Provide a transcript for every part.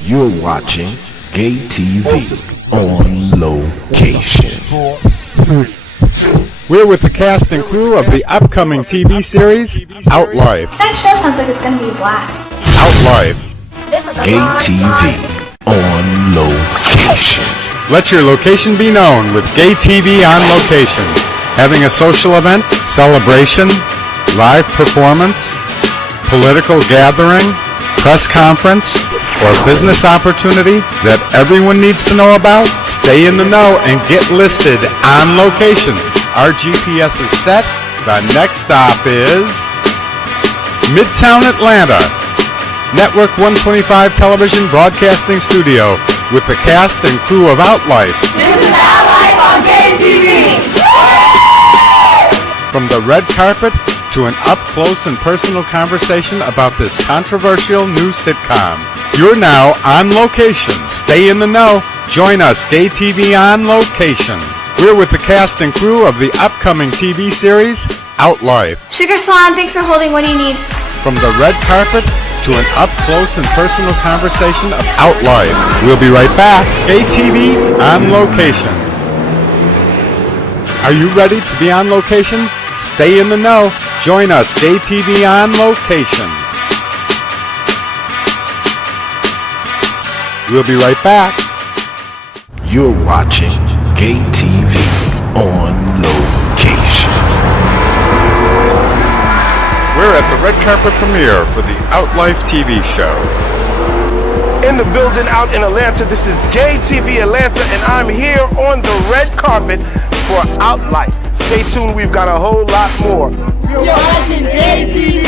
You're watching Gay TV on location. We're with the cast and crew of the upcoming TV series, OutLife. Tonight's show sounds like it's going to be a blast. OutLife. Gay TV on location. Let your location be known with Gay TV on location. Having a social event, celebration, live performance, political gathering, press conference, or business opportunity that everyone needs to know about? Stay in the know and get listed on location. Our GPS is set. The next stop is Midtown Atlanta. Network 125 Television Broadcasting Studio with the cast and crew of OutLife. This is OutLife on Gay TV. From the red carpet to an up-close and personal conversation about this controversial new sitcom. You're now on location. Stay in the know. Join us, Gay TV on location. We're with the cast and crew of the upcoming TV series, OutLife. Sugar Salon, thanks for holding. What do you need? From the red carpet to an up-close and personal conversation of OutLife. We'll be right back. Gay TV on location. Are you ready to be on location? Stay in the know. Join us, Gay TV on location. We'll be right back. You're watching Gay TV on location. We're at the red carpet premiere for the OutLife TV show. In the building out in Atlanta, this is Gay TV Atlanta, and I'm here on the red carpet for OutLife. Stay tuned, we've got a whole lot more. You're watching Gay TV.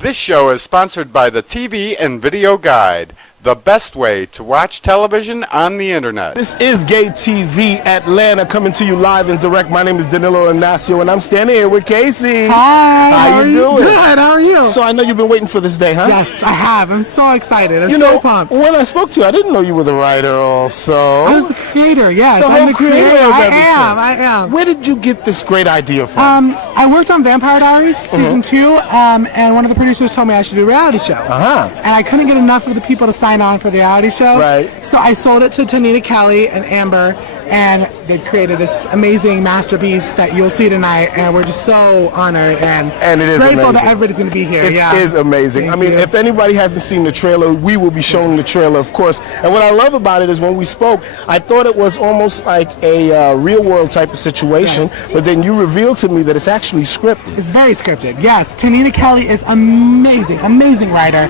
This show is sponsored by the TV and Video Guide, the best way to watch television on the internet. This is Gay TV Atlanta, coming to you live and direct. My name is Danilo Ignacio, and I'm standing here with Casey. Hi. How you doing? Good. How are you? So I know you've been waiting for this day, huh? Yes, I have. I'm so excited. I'm You so know, pumped. when I spoke to you, I didn't know you were the writer also. I was the creator. Yes, The I'm whole the creator creator. of I everything. am. Where did you get this great idea from? I worked on Vampire Diaries season 2, and one of the producers told me I should do a reality show. And I couldn't get enough of the people to sign on for the reality show. Right. So I sold it to Tanita Kelly and Amber, and they've created this amazing masterpiece that you'll see tonight, and we're just so honored and it is grateful amazing. that everybody's going to be here. It is amazing. Thank I mean, you. if anybody hasn't seen the trailer, we will be showing the trailer, of course. And what I love about it is when we spoke, I thought it was almost like a real-world type of situation, but then you revealed to me that it's actually scripted. It's very scripted. Yes, Tanita Kelly is amazing, amazing writer.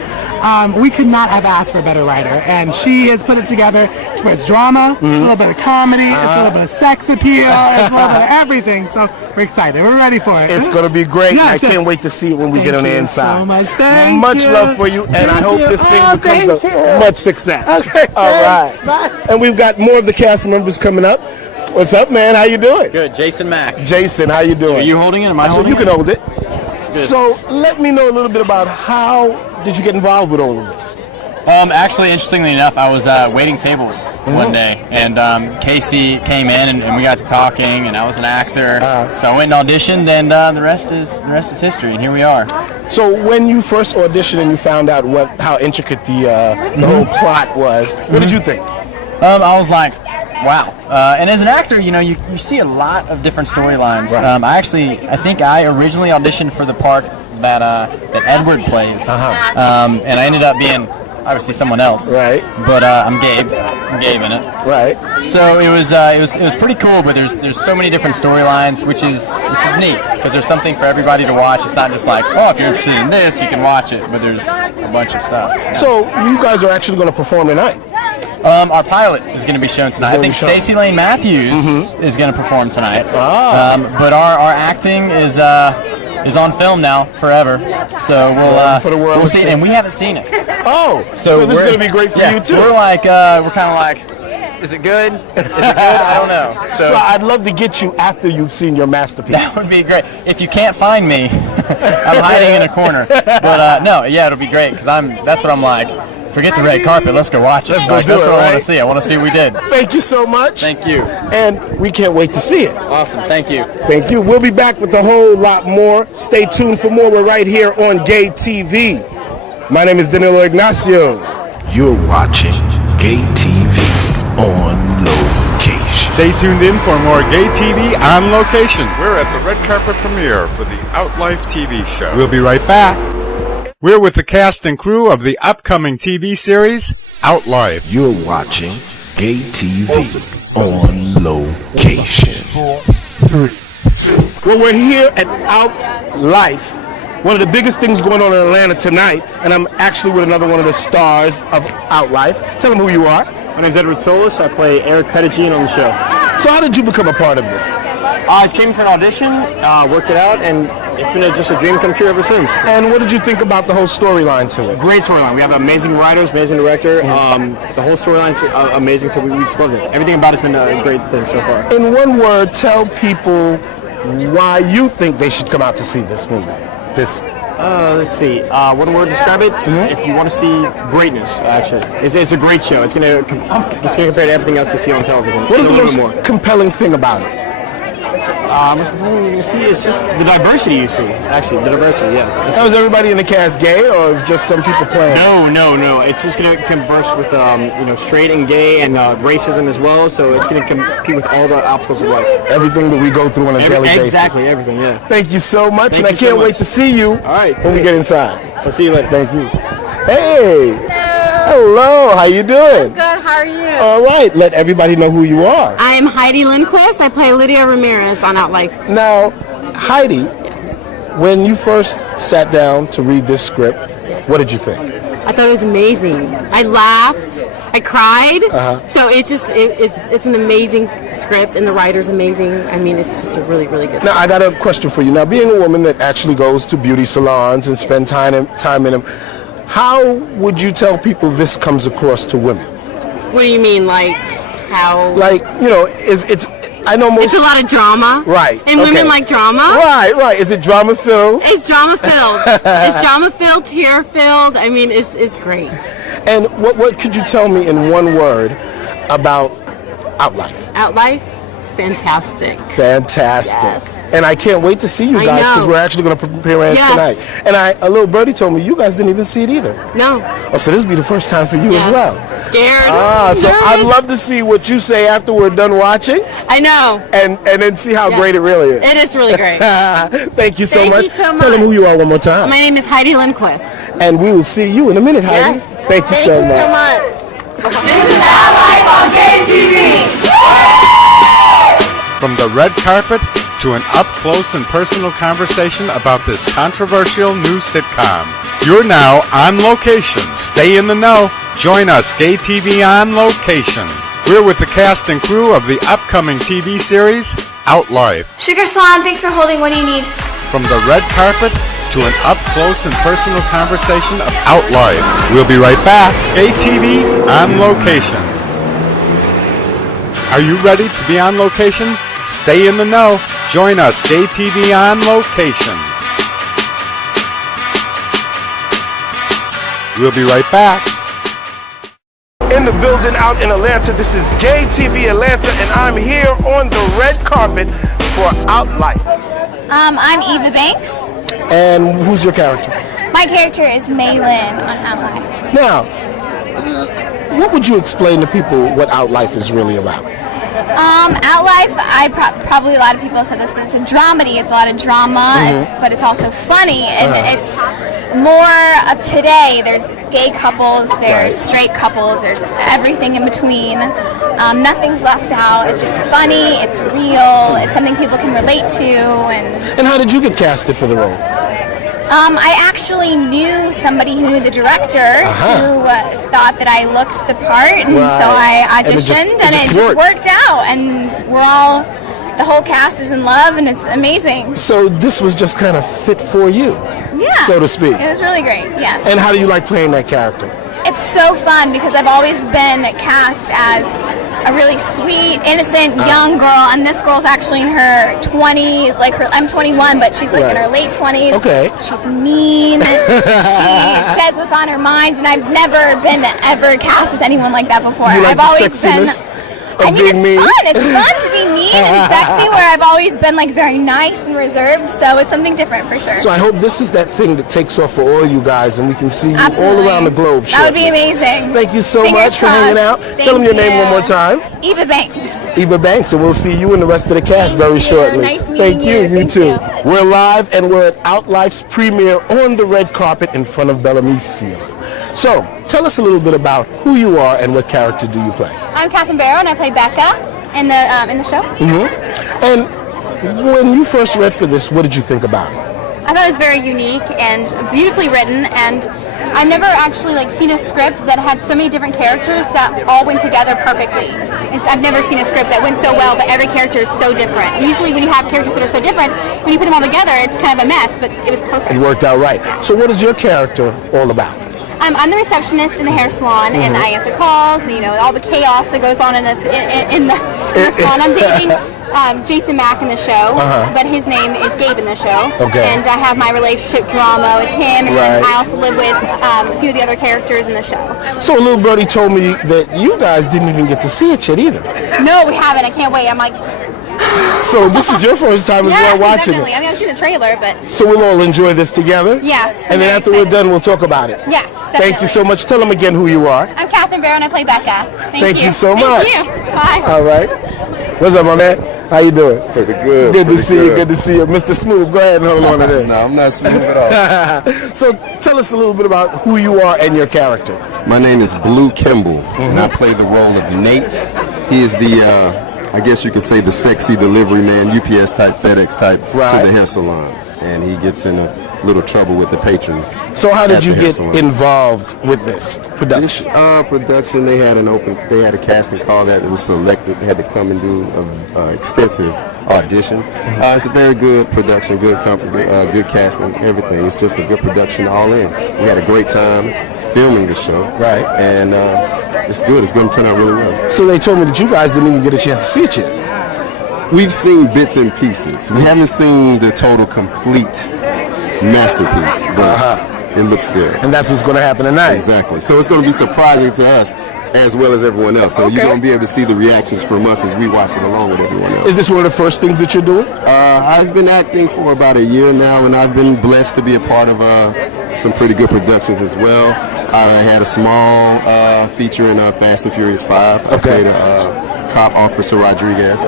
We could not have asked for a better writer, and she has put it together. It's drama, it's a little bit of comedy, it's a little bit of sex appeal, it's a little bit of everything. So we're excited. We're ready for it. It's going to be great. Yes, I can't wait to see it when we get on the inside. So much. Thank much you. love for you, and I Thank hope you. this thing Oh, becomes thank a you. much success. Okay. All right. Bye. And we've got more of the cast members coming up. What's up, man? How you doing? Good, Jason Mack. Jason, how you doing? Are you holding it? Am I So holding you it? can hold it. Good. So let me know a little bit about how did you get involved with all of this? Actually, interestingly enough, I was waiting tables one day, and Casey came in, and we got to talking, and I was an actor, so I went and auditioned, and the rest is history, and here we are. So when you first auditioned and you found out how intricate the whole plot was, what did you think? I was like, wow. And as an actor, you know, you see a lot of different storylines. Right. I think I originally auditioned for the part that Edward plays, and I ended up being obviously someone else. Right. But I'm Gabe. I'm Gabe in it. Right. So it was pretty cool. But there's so many different storylines, which is neat because there's something for everybody to watch. It's not just like, oh, if you're interested in this, you can watch it. But there's a bunch of stuff. So you guys are actually going to perform tonight. Our pilot is going to be shown tonight. I think Stacey Lane Matthews is going to perform tonight. But our acting is on film now forever. So we'll see it, and we haven't seen it. Oh, so this is going to be great for you too. We're kind of like, is it good? Is it good? I don't know. So I'd love to get you after you've seen your masterpiece. That would be great. If you can't find me, I'm hiding in a corner. But no, yeah, it'll be great because that's what I'm like. Forget the red carpet. Let's go watch it. Let's go do That's it, what I right? want to see. I want to see what we did. Thank you so much. Thank you. And we can't wait to see it. Awesome. Thank you. Thank you. We'll be back with a whole lot more. Stay tuned for more. We're right here on Gay TV. My name is Danilo Ignacio. You're watching Gay TV on location. Stay tuned in for more Gay TV on location. We're at the red carpet premiere for the OutLife TV show. We'll be right back. We're with the cast and crew of the upcoming TV series, OutLife. You're watching Gay TV on location. Well, we're here at OutLife. One of the biggest things going on in Atlanta tonight, and I'm actually with another one of the stars of OutLife. Tell them who you are. My name's Edward Solis. I play Eric Pettigene on the show. So how did you become a part of this? I came for an audition, worked it out, and it's been just a dream come true ever since. And what did you think about the whole storyline to it? Great storyline. We have amazing writers, amazing director. The whole storyline's amazing, so we just loved it. Everything about it's been a great thing so far. In one word, tell people why you think they should come out to see this movie. Let's see. One word to describe it. If you want to see greatness, actually, it's a great show. It's gonna compare to everything else you see on television. What is the A little most bit more. compelling thing about it? Most compelling you see is just the diversity you see. Actually, the diversity. Yeah. Now, is everybody in the cast gay, or just some people playing? No. It's just going to converse with, straight and gay and racism as well. So it's going to compete with all the obstacles of life. Everything that we go through on a daily basis. Exactly, everything. Yeah. Thank you so much, Thank and I you so can't wait much. to see you. All right. When we get inside. I'll see you later. Thank you. Hey. Hello. How you doing? Good, how are you? All right. Let everybody know who you are. I'm Heidi Lindquist. I play Lydia Ramirez on OutLife. Now, Heidi, when you first sat down to read this script, what did you think? I thought it was amazing. I laughed. I cried. So it's an amazing script, and the writer's amazing. I mean, it's just a really, really good Now, script. I got a question for you. Now, being a woman that actually goes to beauty salons and spend time in them, how would you tell people this comes across to women? What do you mean, like how? Like, I know most. It's a lot of drama. Right. And okay. women like drama. Right. Is it drama filled? It's drama filled. It's drama filled, tear filled. I mean, it's great. And what could you tell me in one word about OutLife? OutLife, fantastic. Fantastic. Yes. And I can't wait to see you I guys because know. we're actually going to prepare Yes. tonight. And a little birdie told me you guys didn't even see it either. No. Oh, so this will be the first time for you Yes. as well. Scared. So I'd nervous. love to see what you say after we're done watching I know. and then see how Yes. great it really is. It is really great. Thank you so Thank much. you so Tell them much. who you are one more time. My name is Heidi Lindquist. And we will see you in a minute, Heidi. Yes. Thank you so much. This is OutLife on Gay TV. From the red carpet to an up-close and personal conversation about this controversial new sitcom. You're now on location. Stay in the know. Join us, Gay TV on location. We're with the cast and crew of the upcoming TV series, OutLife. Sugar Salon, thanks for holding. What do you need? From the red carpet to an up-close and personal conversation of OutLife. We'll be right back. Gay TV on location. Are you ready to be on location? Stay in the know. Join us, Gay TV on location. We'll be right back. In the building out in Atlanta, this is Gay TV Atlanta, and I'm here on the red carpet for OutLife. I'm Eva Banks. And who's your character? My character is Maylin on OutLife. Now, what would you explain to people what OutLife is really about? OutLife, probably a lot of people have said this, but it's a dramedy. It's a lot of drama, but it's also funny, and it's more of today. There's gay couples, there's straight couples, there's everything in between. Nothing's left out. It's just funny. It's real. It's something people can relate to, And how did you get casted for the role? I actually knew somebody who knew the director who thought that I looked the part, and so I auditioned, and it just worked out, and the whole cast is in love, and it's amazing. So this was just kind of fit for you, so to speak. It was really great, yeah. And how do you like playing that character? It's so fun because I've always been cast as a really sweet, innocent young girl, and this girl's actually in her 20s. I'm 21, but she's in her late 20s. Okay. She's mean. She says what's on her mind, and I've never been ever cast as anyone like that before. You like I've always sexiness been. of being mean? It's fun to be mean and sexy, where I've always been very nice and reserved, so it's something different for sure. So I hope this is that thing that takes off for all you guys, and we can see you Absolutely. all around the globe. That would be amazing. Thank you so Fingers much for hanging out. crossed. Tell them your Thank name one more time. Eva Banks. Eva Banks, and we'll see you and the rest of the cast Thank very you. shortly. Nice meeting Thank you. you. Thank too. you. We're live, and we're at OutLife's premiere on the red carpet in front of Bellamy's Seal. So, tell us a little bit about who you are and what character do you play? I'm Catherine Barrow, and I play Becca in the show. And when you first read for this, what did you think about it? I thought it was very unique and beautifully written, and I've never actually seen a script that had so many different characters that all went together perfectly. I've never seen a script that went so well, but every character is so different. Usually when you have characters that are so different, when you put them all together, it's kind of a mess, but it was perfect. It worked out right. So what is your character all about? I'm the receptionist in the hair salon, and I answer calls, and, all the chaos that goes on in the hair salon. I'm dating Jason Mack in the show, but his name is Gabe in the show. Okay. And I have my relationship drama with him, and then I also live with a few of the other characters in the show. So a little birdie told me that you guys didn't even get to see it yet either. No, we haven't. I can't wait. I'm like... So this is your first time as well watching definitely. it. I've seen the trailer, but... So we'll all enjoy this together? Yes. And then after we're done, we'll talk about it. Yes, definitely. Thank you so much. Tell them again who you are. I'm Catherine Barrow, and I play Becca. Thank you so much. Thank you. Bye. All right. What's up, my man? How you doing? Pretty good. Good to see you. Good to see you. Mr. Smooth, go ahead and hold on to this. No, I'm not smooth at all. So tell us a little bit about who you are and your character. My name is Blue Kimball, and I play the role of Nate. He is the, I guess you could say, the sexy delivery man, UPS type, FedEx type, to the hair salon. And he gets in a little trouble with the patrons. So how did you get involved with this production? This production, they had a casting call that was selected. They had to come and do an extensive audition. It's a very good production, good company, good casting, everything. It's just a good production all in. We had a great time filming the show. Right. And it's good. It's going to turn out really well. So they told me that you guys didn't even get a chance to see it yet. We've seen bits and pieces. We haven't seen the total complete masterpiece, but it looks good. And that's what's going to happen tonight. Exactly. So it's going to be surprising to us as well as everyone else. So you're going to be able to see the reactions from us as we watch it along with everyone else. Is this one of the first things that you're doing? I've been acting for about a year now, and I've been blessed to be a part of some pretty good productions as well. I had a small feature in Fast and Furious 5. I played a cop, Officer Rodriguez.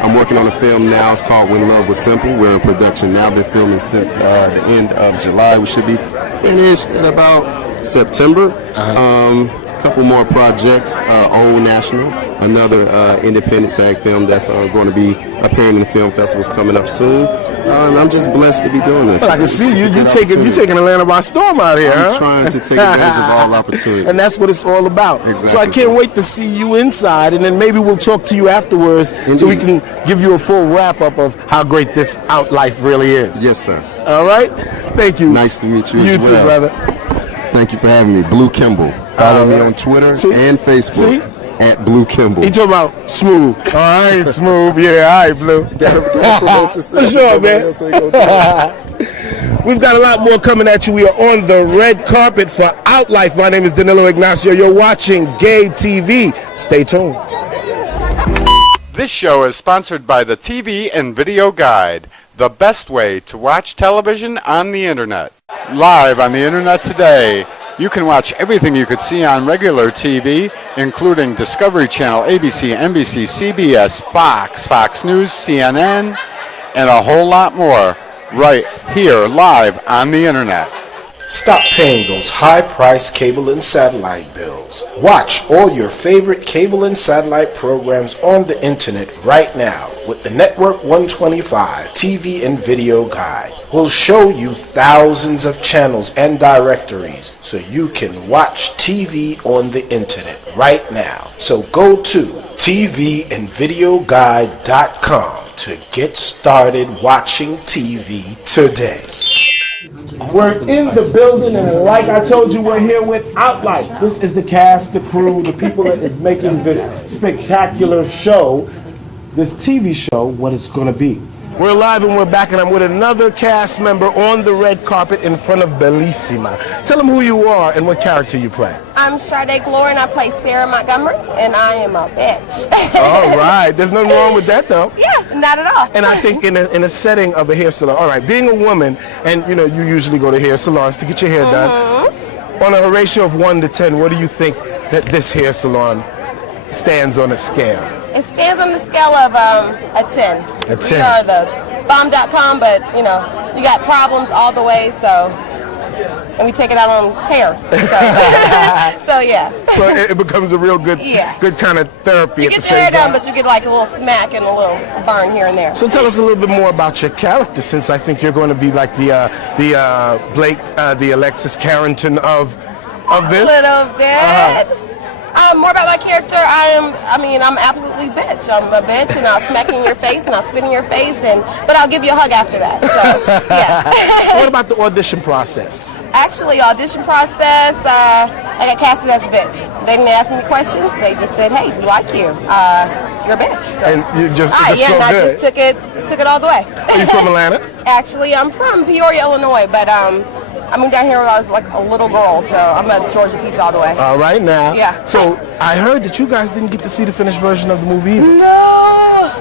I'm working on a film now. It's called When Love Was Simple. We're in production now. Been filming since the end of July. We should be finished in about September. A couple more projects. Old National, another independent SAG film that's going to be appearing in the film festivals coming up soon. And I'm just blessed to be doing this. Well, I can see you're taking Atlanta by storm out here. I'm trying to take advantage of all opportunities. And that's what it's all about. Exactly. So I can't wait to see you inside, and then maybe we'll talk to you afterwards. Indeed. So we can give you a full wrap-up of how great this OutLife really is. Yes, sir. All right? Thank you. Nice to meet you You as too, well. brother. Thank you for having me. Blue Kimball. Follow me on Twitter and Facebook at Blue Kimball. He talking about Smooth. All right, Smooth. Yeah, all right, Blue. For sure, man. We've got a lot more coming at you. We are on the red carpet for OutLife. My name is Danilo Ignacio. You're watching Gay TV. Stay tuned. This show is sponsored by the TV and Video Guide, the best way to watch television on the internet. Live on the internet today, you can watch everything you could see on regular TV, including Discovery Channel, ABC, NBC, CBS, Fox, Fox News, CNN, and a whole lot more right here live on the internet. Stop paying those high-priced cable and satellite bills. Watch all your favorite cable and satellite programs on the internet right now with the Network 125 TV and Video Guide. We'll show you thousands of channels and directories so you can watch TV on the internet right now. So go to tvandvideoguide.com to get started watching TV today. We're in the building, and like I told you, we're here with OutLife. This is the cast, the crew, the people that is making this spectacular show, this TV show, what it's going to be. We're live and we're back, and I'm with another cast member on the red carpet in front of Bellissima. Tell them who you are and what character you play. I'm Sade Glory, and I play Sarah Montgomery, and I am a bitch. All right. There's nothing wrong with that, though. Yeah, not at all. And I think in a setting of a hair salon, all right, being a woman, and you usually go to hair salons to get your hair done, on a ratio of 1 to 10, what do you think that this hair salon stands on a scale? It stands on the scale of a 10. A 10. We are the bomb.com, but you got problems all the way, so. And we take it out on hair. So yeah. So it becomes a real good kind of therapy at the same time. You get your hair done, but you get like a little smack and a little burn here and there. So tell us a little bit more about your character, since I think you're going to be like the Alexis Carrington of this. A little bit. More about my character. I'm absolutely bitch. I'm a bitch, and I'll smack you in your face, and I'll spit in your face, but I'll give you a hug after that. So, yeah. What about the audition process? Actually, audition process, I got casted as a bitch. They didn't ask me questions. They just said, "Hey, we like you. You're a bitch." So, and you just and so I good. just took it all the way. Are you from Atlanta? Actually, I'm from Peoria, Illinois, but I moved down here when I was like a little girl, so I'm a Georgia peach all the way. All right now. Yeah. So I heard that you guys didn't get to see the finished version of the movie either. No.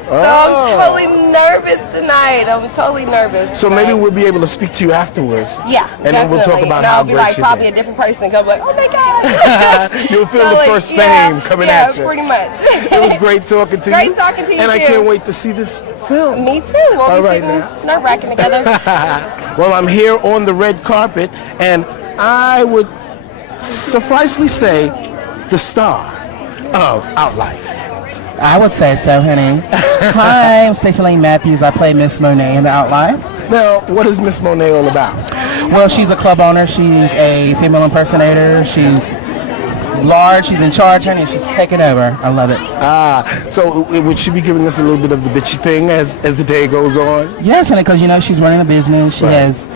So I'm totally nervous tonight. I'm totally nervous. So maybe we'll be able to speak to you afterwards. Yeah, and then we'll talk about how great I'll be like you probably did. a different person. Come like, oh my God. You'll feel the first fame coming at you. Yeah, pretty much. It was great talking to you. Great talking to you and too. I can't wait to see this film. Me too. We'll be sitting nerve-wracking together. Well, I'm here on the red carpet, and I would sufficely say the star of OutLife. I would say so, honey. Hi, I'm Stacey Lane Matthews. I play Miss Monet in the OutLife. Now, what is Miss Monet all about? Well, she's a club owner. She's a female impersonator. She's large. She's in charge, honey. She's taking over. I love it. So would she be giving us a little bit of the bitchy thing as the day goes on? Yes, honey, because, she's running a business. She has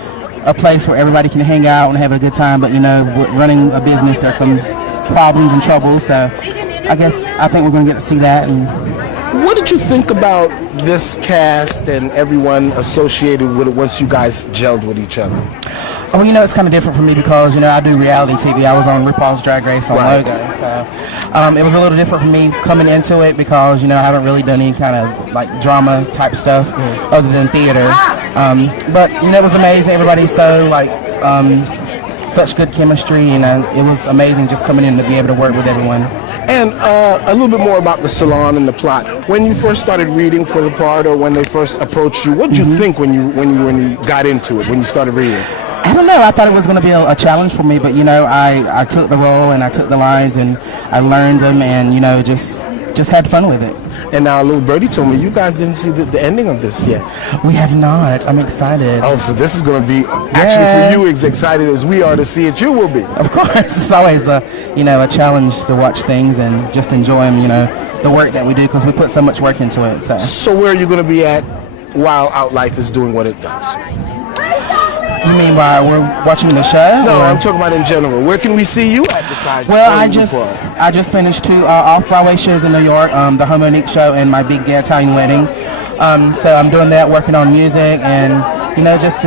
a place where everybody can hang out and have a good time. But, running a business, there comes problems and trouble. So I think we're going to get to see that. And what did you think about this cast and everyone associated with it once you guys gelled with each other? Oh, it's kind of different for me because, I do reality TV. I was on RuPaul's Drag Race on Logo. So it was a little different for me coming into it because, I haven't really done any kind of like drama type stuff other than theater. But, it was amazing. Everybody's so such good chemistry, and it was amazing just coming in to be able to work with everyone. And a little bit more about the salon and the plot. When you first started reading for the part, or when they first approached you, what did you think when you got into it, when you started reading? I don't know. I thought it was going to be a challenge for me, but I took the role and I took the lines and I learned them, and just had fun with it. And now little birdie told me you guys didn't see the ending of this yet. We have not. I'm excited. Oh, so this is going to be actually for you as excited as we are to see it. You will be. Of course, it's always a challenge to watch things and just enjoy them. The work that we do because we put so much work into it. So where are you going to be at while OutLife is doing what it does? You mean while we're watching the show? No, I'm talking about in general. Where can we see you at besides? Well, I just finished 2 off-Broadway shows in New York, the Homonique show and my big gay Italian wedding. So I'm doing that, working on music, and just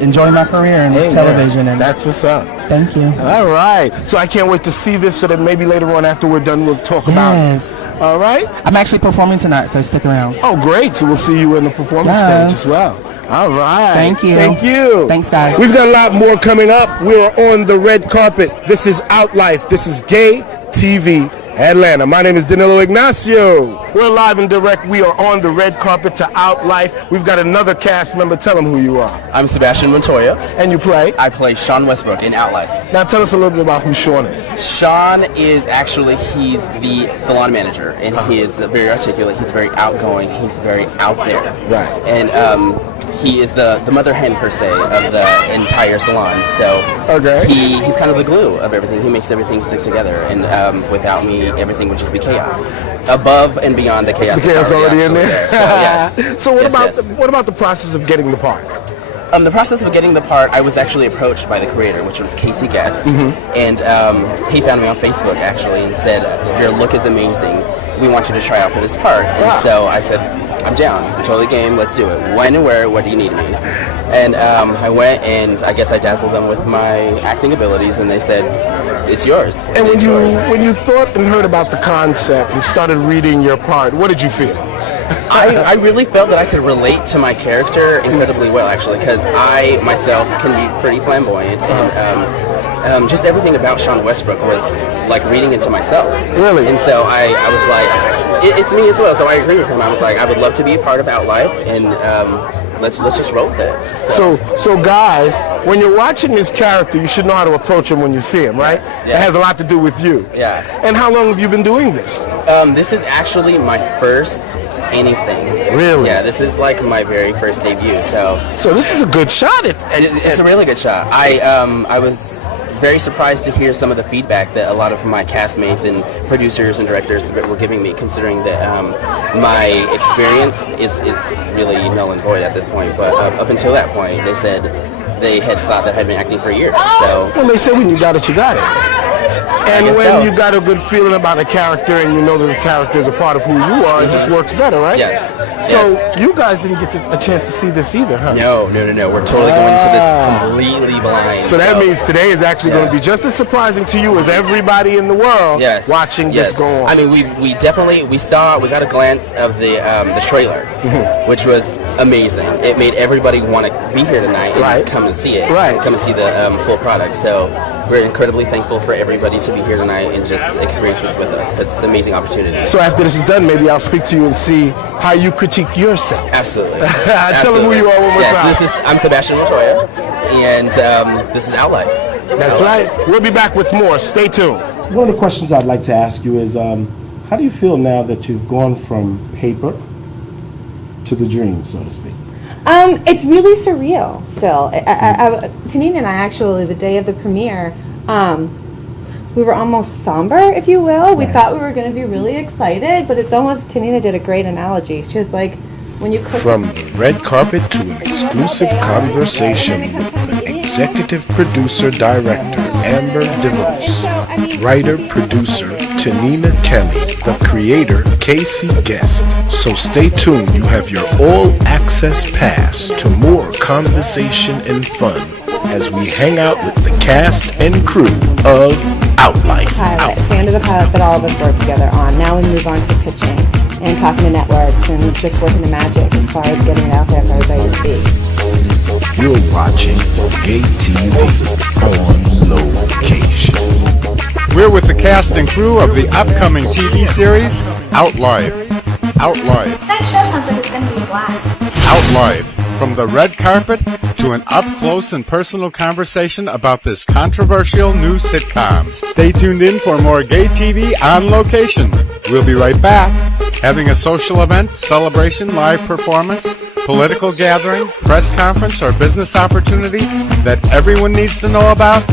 enjoying my career in television. And that's what's up. Thank you. All right. So I can't wait to see this, so that maybe later on after we're done, we'll talk about it. All right. I'm actually performing tonight, so stick around. Oh, great. So we'll see you in the performance stage as well. All right. Thank you. Thank you. Thanks, guys. We've got a lot more coming up. We're on the red carpet. This is OutLife. This is Gay TV Atlanta. My name is Danilo Ignacio. We're live and direct. We are on the red carpet to OutLife. We've got another cast member. Tell them who you are. I'm Sebastian Montoya. And you play? I play Sean Westbrook in OutLife. Now tell us a little bit about who Sean is. Sean is he's the salon manager, and he is very articulate. He's very outgoing. He's very out there. Right. And he is the mother hen per se of the entire salon. So he's kind of the glue of everything. He makes everything stick together, and without me, everything would just be chaos. Above and beyond the chaos. The chaos already in there. So yes. So what about the process of getting the part? The process of getting the part, I was actually approached by the creator, which was Casey Guest, and he found me on Facebook actually and said, "Your look is amazing. We want you to try out for this part." And so I said, "I'm down. I'm totally game. Let's do it. When and where? What do you need me?" And I went, and I guess I dazzled them with my acting abilities, and they said, "It's yours." And when you thought and heard about the concept and started reading your part, what did you feel? I really felt that I could relate to my character incredibly well, actually, because I myself can be pretty flamboyant, and just everything about Sean Westbrook was like reading into myself. Really? And so I was like, it's me as well. So I agree with him. I was like, I would love to be a part of OutLife, and let's just roll with it. So guys, when you're watching this character, you should know how to approach him when you see him, right? Yes. It has a lot to do with you. Yeah. And how long have you been doing this? This is actually my first anything. Really? Yeah, this is like my very first debut. So this is a good shot. It's a really good shot. I was very surprised to hear some of the feedback that a lot of my castmates and producers and directors were giving me, considering that my experience is really null and void at this point. But up until that point, they said they had thought that I'd been acting for years. So well, they say when you got it, you got it. And when you got a good feeling about a character and you know that the character is a part of who you are, it just works better, right? Yes. So you guys didn't get a chance to see this either, huh? No. We're totally going into this completely blind. So that means today is actually going to be just as surprising to you as everybody in the world watching this go on. I mean, we got a glance of the trailer, which was amazing. It made everybody want to be here tonight and come and see it. Right. Come and see the full product. So we're incredibly thankful for everybody to be here tonight and just experience this with us. It's an amazing opportunity. So after this is done, maybe I'll speak to you and see how you critique yourself. Absolutely. Tell them who you are one more time. I'm Sebastian Montoya, and this is OutLife. That's right. We'll be back with more. Stay tuned. One of the questions I'd like to ask you is, how do you feel now that you've gone from paper to the dream, so to speak? It's really surreal still. Tanina and I actually, the day of the premiere, we were almost somber, if you will. We thought we were going to be really excited, but it's almost, Tanina did a great analogy. She was like, when you cook... From the red carpet to an exclusive conversation with the executive producer director, Amber DeVos, writer producer, Tanina Kelly, the creator, Casey Guest. So stay tuned, you have your all-access pass to more conversation and fun as we hang out with the cast and crew of OutLife. It's the end of the pilot that all of us work together on. Now we move on to pitching and talking to networks and just working the magic as far as getting it out there for everybody to see. You're watching Gay TV on location. We're with the cast and crew of the upcoming TV series, OutLife. OutLife. That show sounds like it's going to be a blast. OutLife. From the red carpet to an up-close and personal conversation about this controversial new sitcom. Stay tuned in for more Gay TV on location. We'll be right back. Having a social event, celebration, live performance, political gathering, press conference, or business opportunity that everyone needs to know about?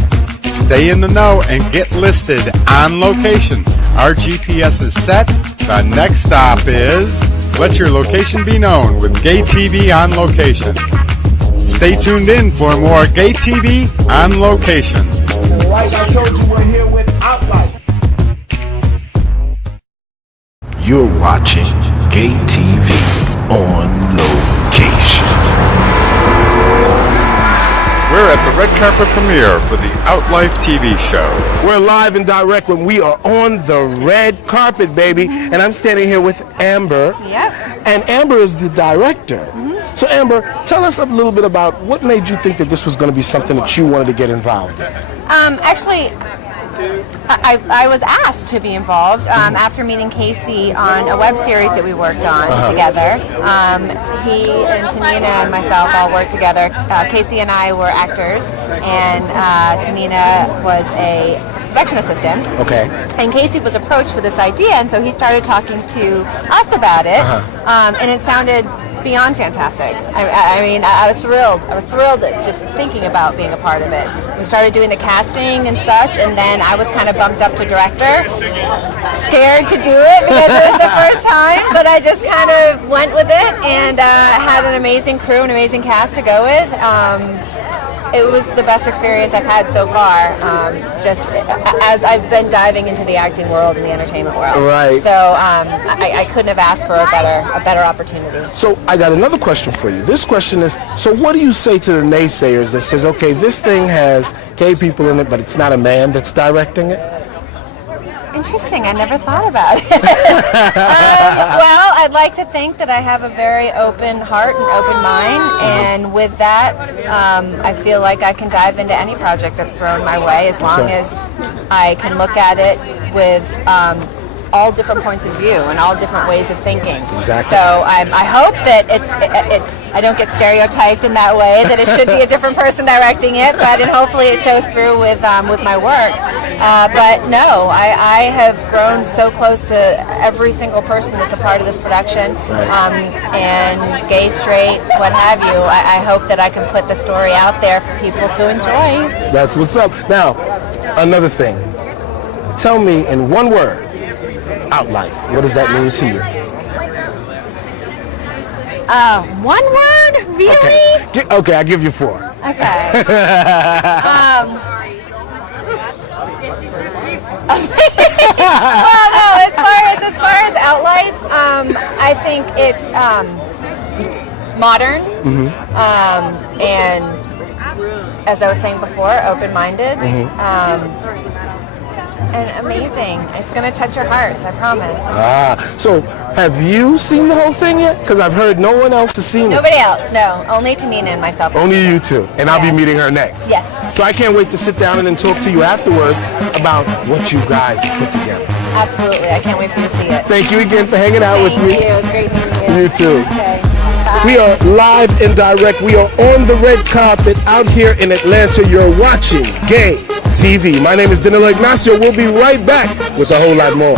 Stay in the know and get listed on location. Our GPS is set. The next stop is let your location be known with Gay TV on location. Stay tuned in for more Gay TV on location. Like I told you, we're here with OutLife. You're watching Gay TV on location. We're at the red carpet premiere for the OutLife TV show. We're live and direct when we are on the red carpet, baby. And I'm standing here with Amber. Yep. And Amber is the director. So Amber, tell us a little bit about what made you think that this was going to be something that you wanted to get involved in. Actually, I was asked to be involved after meeting Casey on a web series that we worked on together. He and Tanina and myself all worked together. Casey and I were actors, and Tanina was a production assistant. Okay. And Casey was approached with this idea, and so he started talking to us about it, and it sounded beyond fantastic. I mean, I was thrilled. I was thrilled at just thinking about being a part of it. We started doing the casting and such, and then I was kind of bumped up to director. Scared to do it because it was the first time, but I just kind of went with it and had an amazing crew, an amazing cast to go with. It was the best experience I've had so far, just as I've been diving into the acting world and the entertainment world. Right. So I couldn't have asked for a better opportunity. So I got another question for you. This question is, so what do you say to the naysayers that says, okay, this thing has gay people in it, but it's not a man that's directing it? Interesting. I never thought about it. Well, I'd like to think that I have a very open heart and open mind, and with that, I feel like I can dive into any project that's thrown my way as long as I can look at it with all different points of view and all different ways of thinking. Exactly. So I hope that it's I don't get stereotyped in that way, that it should be a different person directing it, but and hopefully it shows through with my work. But no, I have grown so close to every single person that's a part of this production, and gay, straight, what have you. I hope that I can put the story out there for people to enjoy. That's what's up. Now, another thing. Tell me in one word, OutLife. What does that mean to you? One word? Really? Okay, I'll give you 4. Okay. Well, no. As far as OutLife, I think it's modern, and as I was saying before, open-minded, and amazing. It's going to touch your hearts, I promise. So have you seen the whole thing yet? Because I've heard no one else has seen it. Nobody else, no. Only Tanina and myself. Only you two, and I'll be meeting her next. Yes. So I can't wait to sit down and then talk to you afterwards about what you guys put together. Absolutely. I can't wait for you to see it. Thank you again for hanging out with me. Thank you. It was great meeting you. You too. Okay. We are live and direct. We are on the red carpet out here in Atlanta. You're watching Gay TV. My name is Danilo Ignacio. We'll be right back with a whole lot more.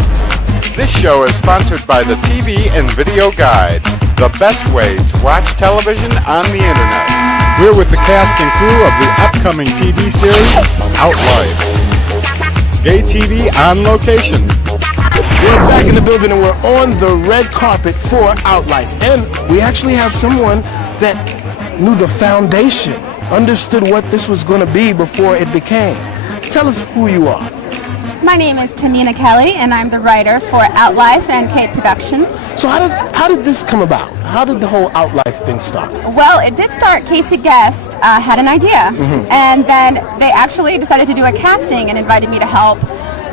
This show is sponsored by the TV and Video Guide, the best way to watch television on the internet. We're with the cast and crew of the upcoming TV series, OutLife. Gay TV on location. We're back in the building and we're on the red carpet for OutLife. And we actually have someone that knew the foundation, understood what this was going to be before it became. Tell us who you are. My name is Tanina Kelly, and I'm the writer for OutLife and Kate Productions. So how did this come about? How did the whole OutLife thing start? Well, it did start. Casey Guest had an idea, and then they actually decided to do a casting and invited me to help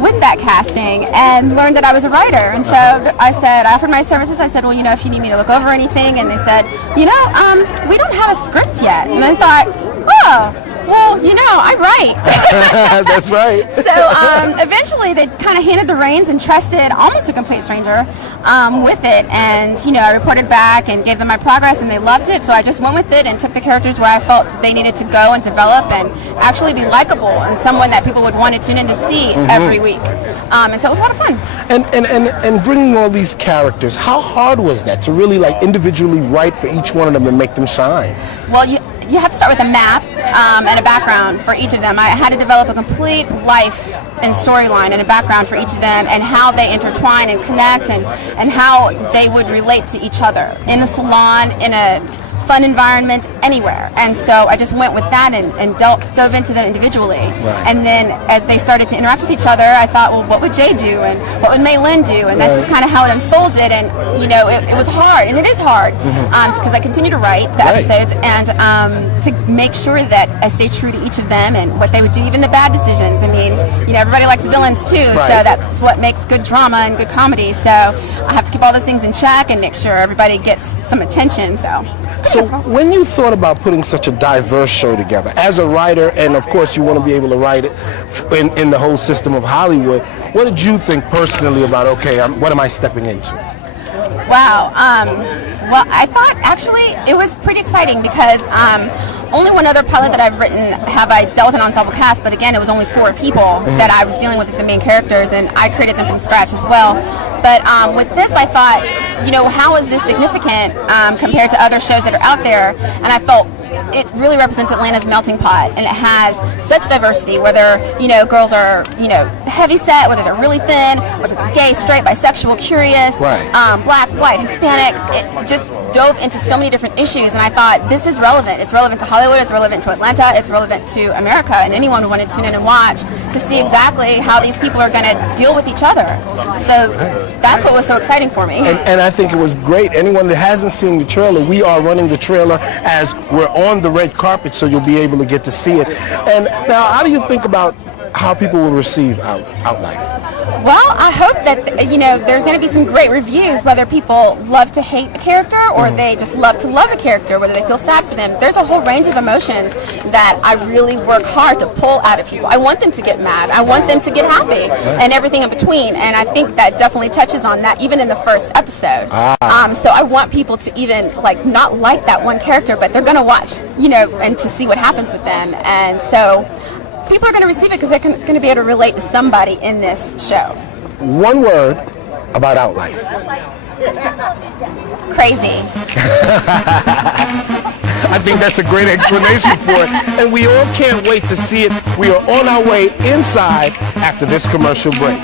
with that casting and learned that I was a writer. And so I offered my services. I said, well, if you need me to look over anything. And they said, we don't have a script yet. And I thought, oh, well, I write. That's right. So eventually they kind of handed the reins and trusted almost a complete stranger with it. And, I reported back and gave them my progress and they loved it. So I just went with it and took the characters where I felt they needed to go and develop and actually be likable and someone that people would want to tune in to see every week. And so it was a lot of fun. And bringing all these characters, how hard was that to really individually write for each one of them and make them shine? Well, you have to start with a map and a background for each of them. I had to develop a complete life and storyline and a background for each of them and how they intertwine and connect and how they would relate to each other in a salon, in a fun environment, anywhere. And so I just went with that and dove into them individually. Right. And then as they started to interact with each other, I thought, well, what would Jay do? And what would May Lynn do? And that's just kind of how it unfolded. And, it was hard. And it is hard because I continue to write the episodes and to make sure that I stay true to each of them and what they would do, even the bad decisions. I mean, everybody likes villains too. Right. So that's what makes good drama and good comedy. So I have to keep all those things in check and make sure everybody gets some attention. So when you thought about putting such a diverse show together, as a writer, and of course you want to be able to write it in the whole system of Hollywood, what did you think personally about, what am I stepping into? Wow. Well, I thought actually it was pretty exciting because only one other pilot that I've written have I dealt with an ensemble cast, but again, it was only 4 people that I was dealing with as the main characters, and I created them from scratch as well. But with this, I thought, how is this significant compared to other shows that are out there? And I felt it really represents Atlanta's melting pot, and it has such diversity, whether, girls are, heavy set, whether they're really thin, whether they're gay, straight, bisexual, curious, black, white, Hispanic. It just dove into so many different issues, and I thought, this is relevant. It's relevant to Hollywood, it's relevant to Atlanta, it's relevant to America, and anyone would want to tune in and watch to see exactly how these people are going to deal with each other. So that's what was so exciting for me. And I think it was great. Anyone that hasn't seen the trailer, we are running the trailer as we're on the red carpet, so you'll be able to get to see it. And now, how do you think about how people will receive OutLife? Well, I hope that, there's going to be some great reviews, whether people love to hate a character or they just love to love a character, whether they feel sad for them. There's a whole range of emotions that I really work hard to pull out of people. I want them to get mad. I want them to get happy and everything in between. And I think that definitely touches on that, even in the first episode. So I want people to even, not like that one character, but they're going to watch, and to see what happens with them. And so people are going to receive it because they're going to be able to relate to somebody in this show. One word about OutLife. Crazy. I think that's a great explanation for it. And we all can't wait to see it. We are on our way inside after this commercial break.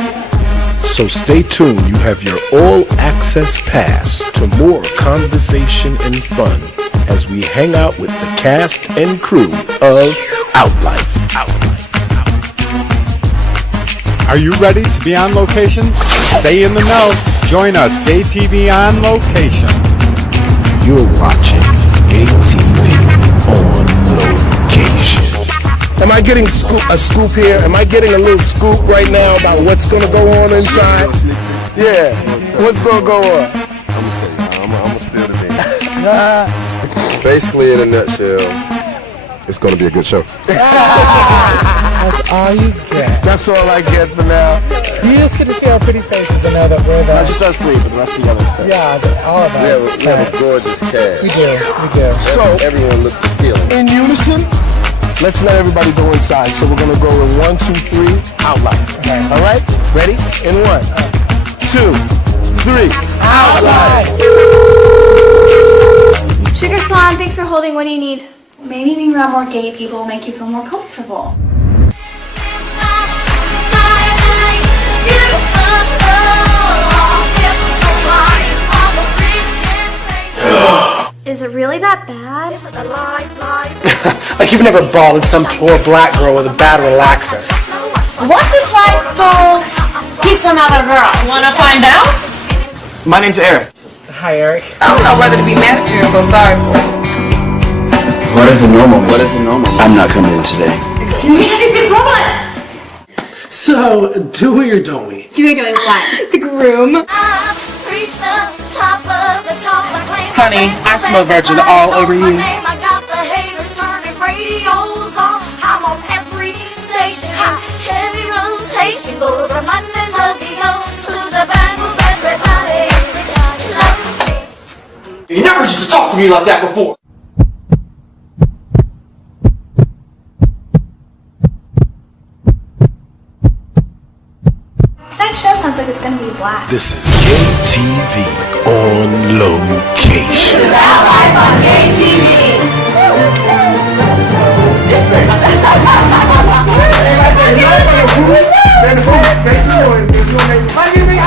So stay tuned. You have your all-access pass to more conversation and fun as we hang out with the cast and crew of OutLife. Are you ready to be on location? Stay in the know. Join us, Gay TV on Location. You're watching Gay TV on Location. Am I getting a scoop here? Am I getting a little scoop right now about what's going to go on inside? Yeah. What's going to go on? I'm going to tell you. I'm going to spill the beans. Basically, in a nutshell, it's going to be a good show. That's all you get. That's all I get for now. You just get to see our pretty faces and know that we're the... Not just us 3, but the rest of the other sets. Yeah, all of us. We have a gorgeous cast. We do. So, everyone looks appealing. In unison, let's let everybody go inside. So we're going to go in 1, 2, 3, OutLife. Okay. All right? Ready? In 1, 2, 3, OutLife. Sugar Salon, thanks for holding. What do you need? Maybe being around more gay people will make you feel more comfortable. Is it really that bad? Like you've never balled at some poor black girl with a bad relaxer. What's this like for kiss another girl? Wanna find out? My name's Eric. Hi, Eric. I don't know whether to be mad at you or so sorry for you. What is the normal? I'm not coming in today. Excuse me? So, do we or don't we? Doing what? The groom. Honey, I smell virgin all over you. You never used to talk to me like that before. Tonight's show sounds like it's going to be a blast. This is Gay TV on Location. OutLife on Gay TV.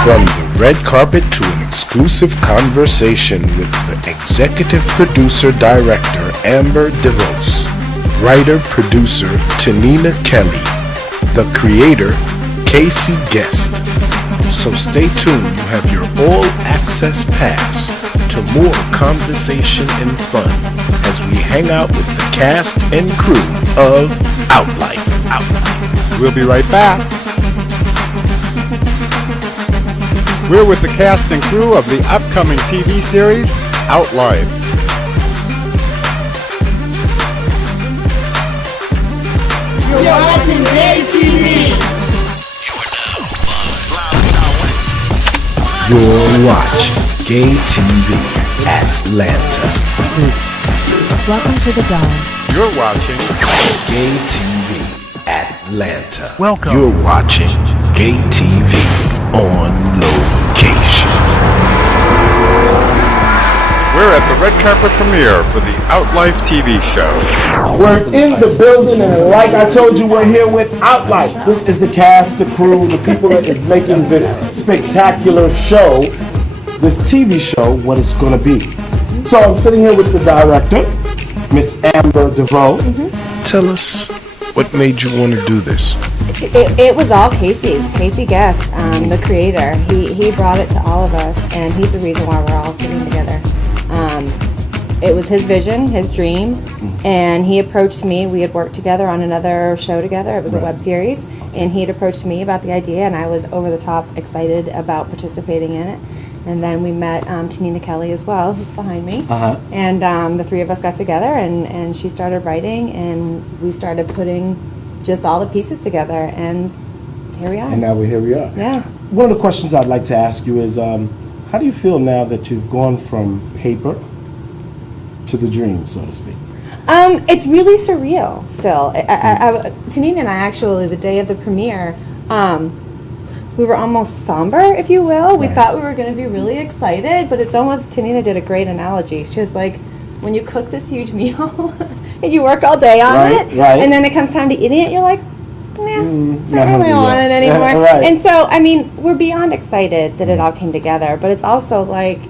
From the red carpet to an exclusive conversation with the executive producer director Amber DeVos, writer producer Tanina Kelly, the creator Casey Guest. So stay tuned. You have your all-access pass to more conversation and fun as we hang out with the cast and crew of OutLife. We'll be right back. We're with the cast and crew of the upcoming TV series, OutLife. You're watching Gay TV. You're watching Gay TV Atlanta. Welcome to the Dawn. You're watching Gay TV Atlanta. Welcome. You're watching Gay TV on location. We're at the red carpet premiere for the OutLife TV show. We're in the building, and like I told you, we're here with OutLife. This is the cast, the crew, the people that is making this spectacular show, this TV show, what it's going to be. So I'm sitting here with the director, Miss Amber DeVoe. Tell us what made you want to do this. It was all Casey. Casey Guest, the creator. He brought it to all of us, and he's the reason why we're all sitting together. It was his vision, his dream, and he approached me. We had worked together on another show together. It was a web series, and he had approached me about the idea, and I was over the top excited about participating in it. And then we met Tanina Kelly as well, who's behind me. And the three of us got together, and she started writing, and we started putting just all the pieces together, and here we are. And now here we are. Yeah. One of the questions I'd like to ask you is, how do you feel now that you've gone from paper to the dream, so to speak? It's really surreal still. Tanina and I actually, the day of the premiere, we were almost somber, if you will. We thought we were going to be really excited, but it's almost, Tanina did a great analogy. She was like, when you cook this huge meal and you work all day on it, and then it comes time to eating it, you're like, nah, I don't really want it anymore. And so, I mean, we're beyond excited that it all came together, but it's also like,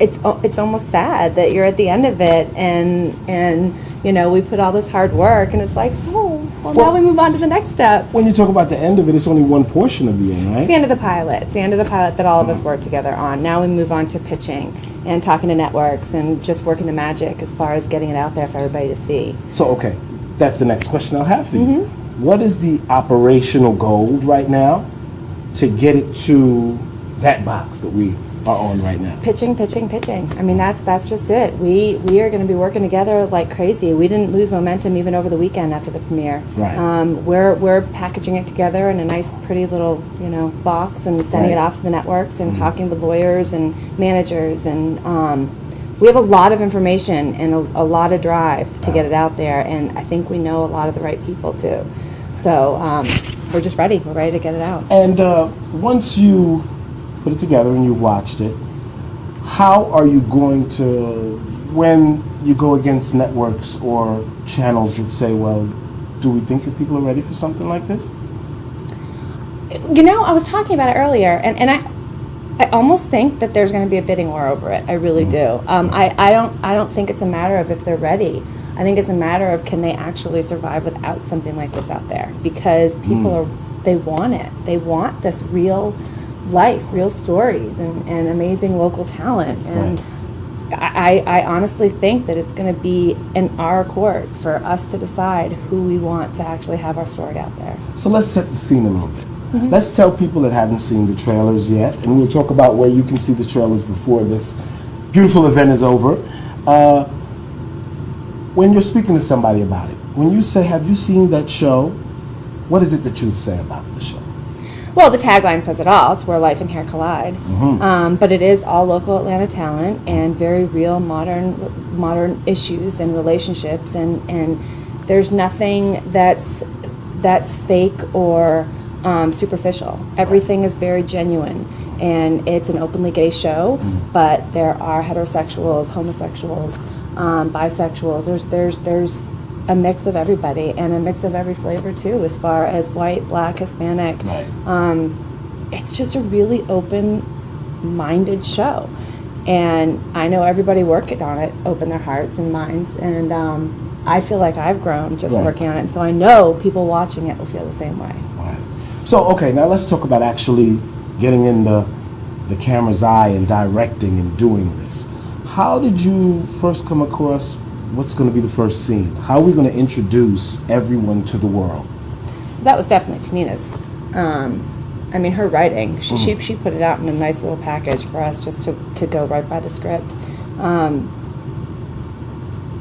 it's almost sad that you're at the end of it, and you know, we put all this hard work, and it's like, oh, well, now we move on to the next step. When you talk about the end of it, it's only one portion of the end, right? It's the end of the pilot. It's the end of the pilot that all of us worked together on. Now we move on to pitching and talking to networks and just working the magic as far as getting it out there for everybody to see. So, okay, that's the next question I'll have for you. What is the operational goal right now to get it to that box that we are on right now? Pitching. I mean, that's just it. We are going to be working together like crazy. We didn't lose momentum even over the weekend after the premiere. We're packaging it together in a nice, pretty little, box and sending it off to the networks and talking with lawyers and managers, and we have a lot of information and a lot of drive to get it out there, and I think we know a lot of the right people too. So we're just ready. We're ready to get it out. And once you put it together and you watched it, how are you going to, when you go against networks or channels that say, well, do we think that people are ready for something like this? I was talking about it earlier, and I almost think that there's going to be a bidding war over it. I really do. I don't think it's a matter of if they're ready. I think it's a matter of, can they actually survive without something like this out there? Because people they want it. They want this real life, real stories, and amazing local talent. And I honestly think that it's going to be in our court for us to decide who we want to actually have our story out there. So let's set the scene a little bit. Let's tell people that haven't seen the trailers yet, and we'll talk about where you can see the trailers before this beautiful event is over. When you're speaking to somebody about it, when you say, have you seen that show, what is it that you'd say about the show? Well, the tagline says it all. It's where life and hair collide. But it is all local Atlanta talent and very real modern issues and relationships, and there's nothing that's fake or superficial. Everything is very genuine, and it's an openly gay show, but there are heterosexuals, homosexuals, bisexuals. There's a mix of everybody and a mix of every flavor too, as far as white, black, Hispanic. It's just a really open-minded show, and I know everybody working on it opened their hearts and minds, and I feel like I've grown just working on it, and so I know people watching it will feel the same way. So, okay, now let's talk about actually getting in the camera's eye and directing and doing this. How did you first come across what's going to be the first scene? How are we going to introduce everyone to the world? That was definitely Tanina's. I mean, her writing. She put it out in a nice little package for us just to go right by the script.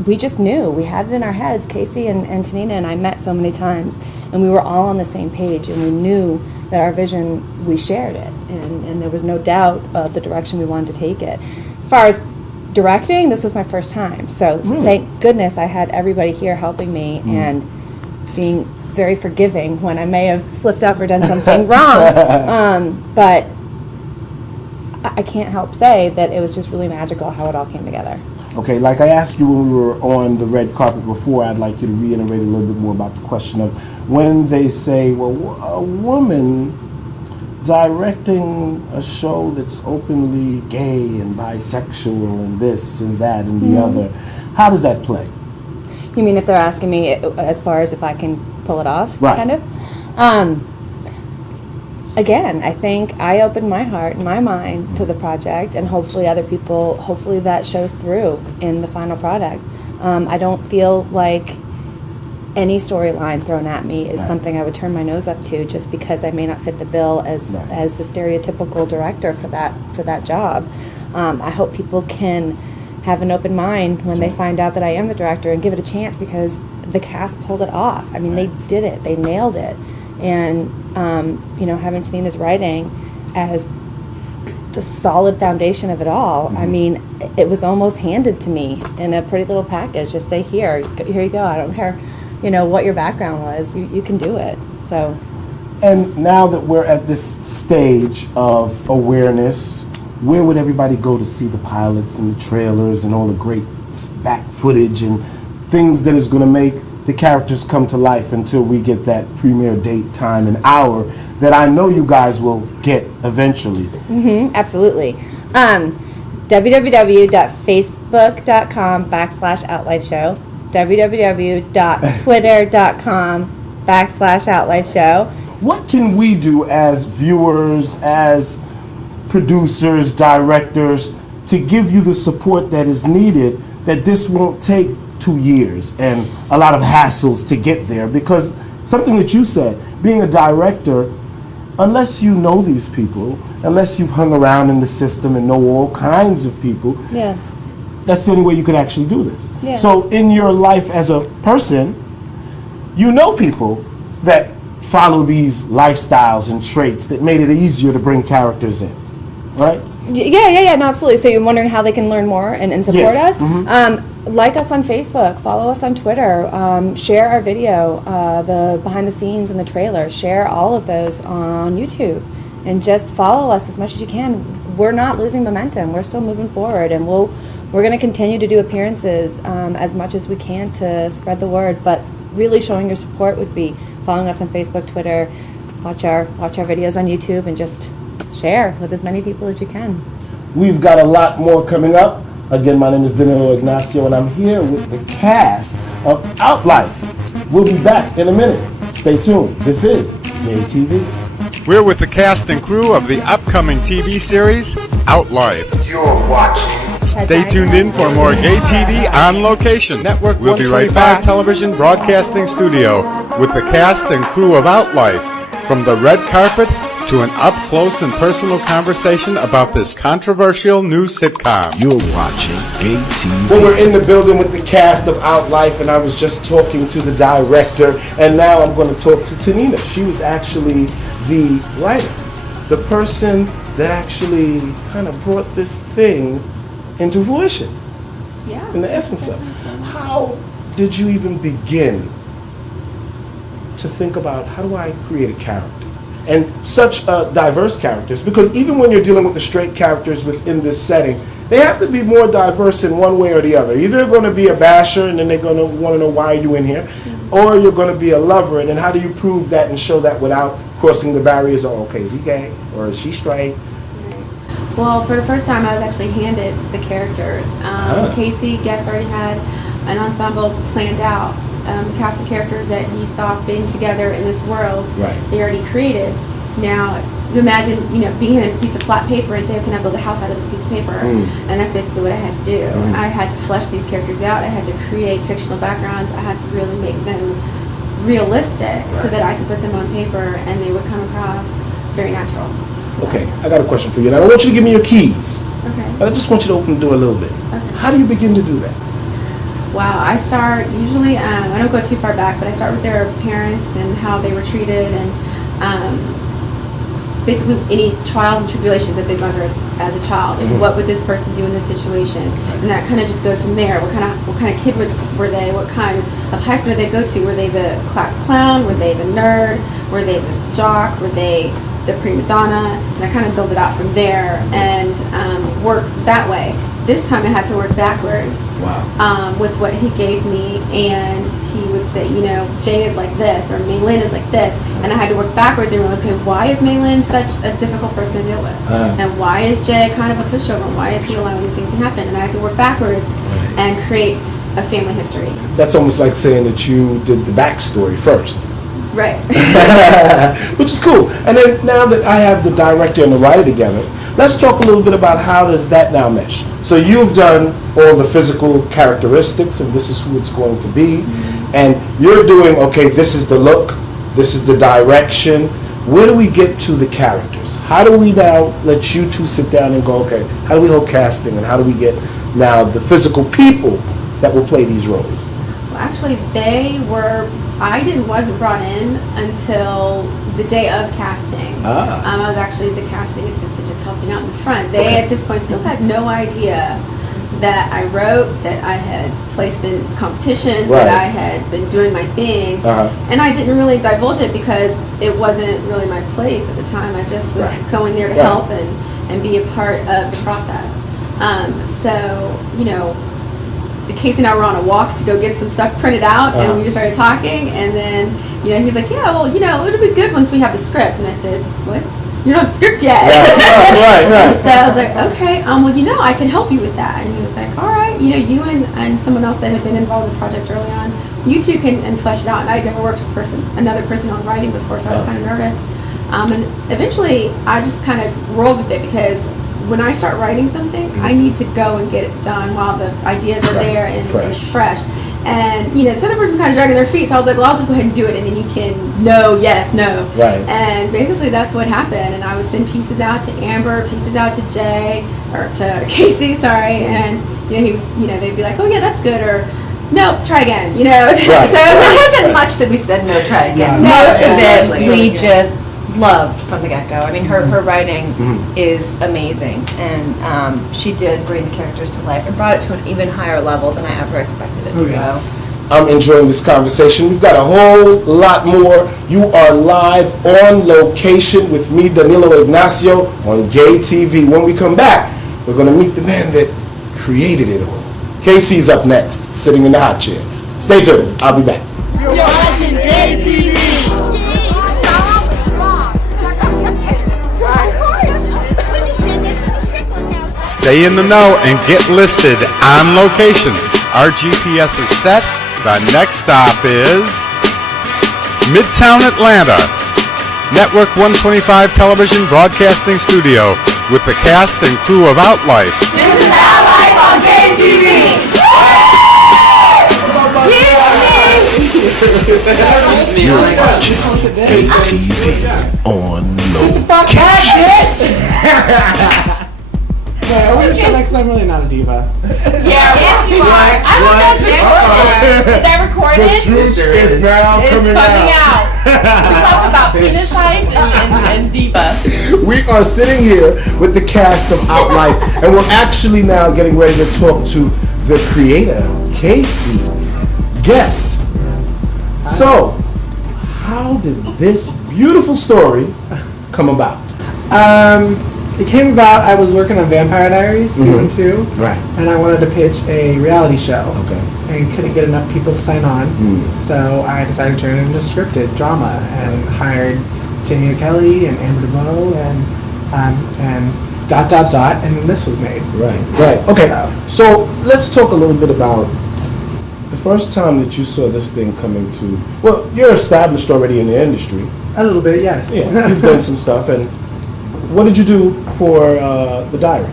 We just knew. We had it in our heads. Casey and Tanina and I met so many times, and we were all on the same page, and we knew that our vision, we shared it, and there was no doubt of the direction we wanted to take it. As far as directing, this was my first time. So thank goodness I had everybody here helping me and being very forgiving when I may have slipped up or done something wrong. But I can't help say that it was just really magical how it all came together. Okay, like I asked you when we were on the red carpet before, I'd like you to reiterate a little bit more about the question of when they say, well, a woman directing a show that's openly gay and bisexual and this and that and the other, how does that play? You mean if they're asking me as far as if I can pull it off, kind of? Again, I think I opened my heart and my mind to the project, and hopefully other people, hopefully that shows through in the final product. I don't feel like any storyline thrown at me is something I would turn my nose up to just because I may not fit the bill as the stereotypical director for that job. I hope people can have an open mind when they find out that I am the director and give it a chance, because the cast pulled it off. I mean, they did it. They nailed it. And, having Tanina's writing as the solid foundation of it all, I mean, it was almost handed to me in a pretty little package. Just say, here you go. I don't care, what your background was. You can do it. So. And now that we're at this stage of awareness, where would everybody go to see the pilots and the trailers and all the great back footage and things that is going to make the characters come to life until we get that premiere date, time, and hour that I know you guys will get eventually? Absolutely. www.facebook.com/OutLife www.twitter.com/OutLife What can we do as viewers, as producers, directors, to give you the support that is needed, that this won't take 2 years and a lot of hassles to get there? Because something that you said, being a director, unless you know these people, unless you've hung around in the system and know all kinds of people, that's the only way you could actually do this. So in your life as a person, you know people that follow these lifestyles and traits that made it easier to bring characters in, right? Yeah, no, absolutely. So you're wondering how they can learn more and support us? Like us on Facebook, follow us on Twitter, share our video, the behind the scenes and the trailer, share all of those on YouTube, and just follow us as much as you can. We're not losing momentum. We're still moving forward, and we're going to continue to do appearances as much as we can to spread the word. But really showing your support would be following us on Facebook, Twitter, watch our videos on YouTube, and just share with as many people as you can. We've got a lot more coming up. Again, my name is Danilo Ignacio, and I'm here with the cast of OutLife. We'll be back in a minute. Stay tuned. This is Gay TV. We're with the cast and crew of the upcoming TV series, OutLife. You're watching. Stay tuned in for more Gay TV on location. Network. We'll be right back. Television Broadcasting Studio with the cast and crew of OutLife, from the red carpet to an up-close and personal conversation about this controversial new sitcom. You're watching Gay TV. Well, we're in the building with the cast of OutLife, and I was just talking to the director, and now I'm going to talk to Tanina. She was actually the writer, the person that actually kind of brought this thing into fruition. Yeah. In the essence of, how did you even begin to think about, how do I create a character? And such diverse characters, because even when you're dealing with the straight characters within this setting, they have to be more diverse in one way or the other. Either you're going to be a basher, and then they're going to want to know why are you in here, or you're going to be a lover, and then how do you prove that and show that without crossing the barriers of, okay, is he gay, or is she straight? Well, for the first time, I was actually handed the characters. Casey Guest already had an ensemble planned out. The cast of characters that he saw fitting together in this world, they already created. Now, imagine, being in a piece of flat paper and say, "Can I build a house out of this piece of paper?" And that's basically what I had to do. I had to flesh these characters out. I had to create fictional backgrounds. I had to really make them realistic so that I could put them on paper and they would come across very natural. Okay, I got a question for you. And I don't want you to give me your keys. Okay. But I just want you to open the door a little bit. Okay. How do you begin to do that? Wow, I start usually, I don't go too far back, but I start with their parents and how they were treated, and basically any trials and tribulations that they've gone through as a child, and what would this person do in this situation, and that kind of just goes from there. What kind of kid were they? What kind of high school did they go to? Were they the class clown? Were they the nerd? Were they the jock? Were they the prima donna? And I kind of built it out from there and work that way. This time I had to work backwards. Wow. With what he gave me, and he would say, Jay is like this, or Maylin is like this, and I had to work backwards and realize, okay, why is Maylin such a difficult person to deal with, and why is Jay kind of a pushover, and why is he allowing these things to happen? And I had to work backwards and create a family history. That's almost like saying that you did the backstory first. Right. Which is cool. And then now that I have the director and the writer together, let's talk a little bit about how does that now mesh. So you've done all the physical characteristics, and this is who it's going to be, and you're doing, okay, this is the look, this is the direction. Where do we get to the characters? How do we now let you two sit down and go, okay, how do we hold casting, and how do we get now the physical people that will play these roles? Well, actually, I wasn't brought in until the day of casting. I was actually the casting assistant, just helping out in the front. They, at this point, still had no idea that I wrote, that I had placed in competitions, that I had been doing my thing. And I didn't really divulge it because it wasn't really my place at the time. I just was going there to help and be a part of the process. Casey and I were on a walk to go get some stuff printed out, and we just started talking, and then, he's like, yeah, well, it'll be good once we have the script. And I said, what? You don't have the script yet. Right. So I was like, okay, well, I can help you with that. And he was like, all right, you and someone else that had been involved in the project early on, you two can flesh it out. And I'd never worked with another person on writing before, so I was kind of nervous. And eventually, I just kind of rolled with it, because when I start writing something, I need to go and get it done while the ideas are there and it's fresh. And, so the person's kind of dragging their feet, so I was like, well, I'll just go ahead and do it, and then you can no, yes, no. Right. And basically that's what happened, and I would send pieces out to Amber, pieces out to Jay, or to Casey, sorry, and, they'd be like, oh yeah, that's good, or no, try again, Right. So it wasn't much that we said no, try again. Most of it we just loved from the get-go. I mean, her writing is amazing, and she did bring the characters to life and brought it to an even higher level than I ever expected it to go. I'm enjoying this conversation. We've got a whole lot more. You are live on location with me, Danilo Ignacio, on Gay TV. When we come back, we're going to meet the man that created it all. Casey's up next, sitting in the hot chair. Stay tuned. I'll be back. You're watching Gay TV. Stay in the know and get listed on location. Our GPS is set. The next stop is Midtown Atlanta. Network 125 Television Broadcasting Studio with the cast and crew of OutLife. This is OutLife on Gay TV. You're watching Gay TV on location. Are we sure next time? I'm really not a diva. Yes, you are. I don't know if you're recorded. Is that recorded? The truth is now coming out. We talk about penis size and diva. We are sitting here with the cast of OutLife, and we're actually now getting ready to talk to the creator, Casey, guest. So, how did this beautiful story come about? It came about, I was working on Vampire Diaries, season 2. Right. And I wanted to pitch a reality show. Okay. And couldn't get enough people to sign on. So I decided to turn it into scripted drama and hired Tanita Kelly and Amber DeVoe and and this was made. Right. Okay. So let's talk a little bit about the first time that you saw this thing coming to, well, you're established already in the industry. A little bit, yes. Yeah, you've done some stuff. And what did you do for the diary?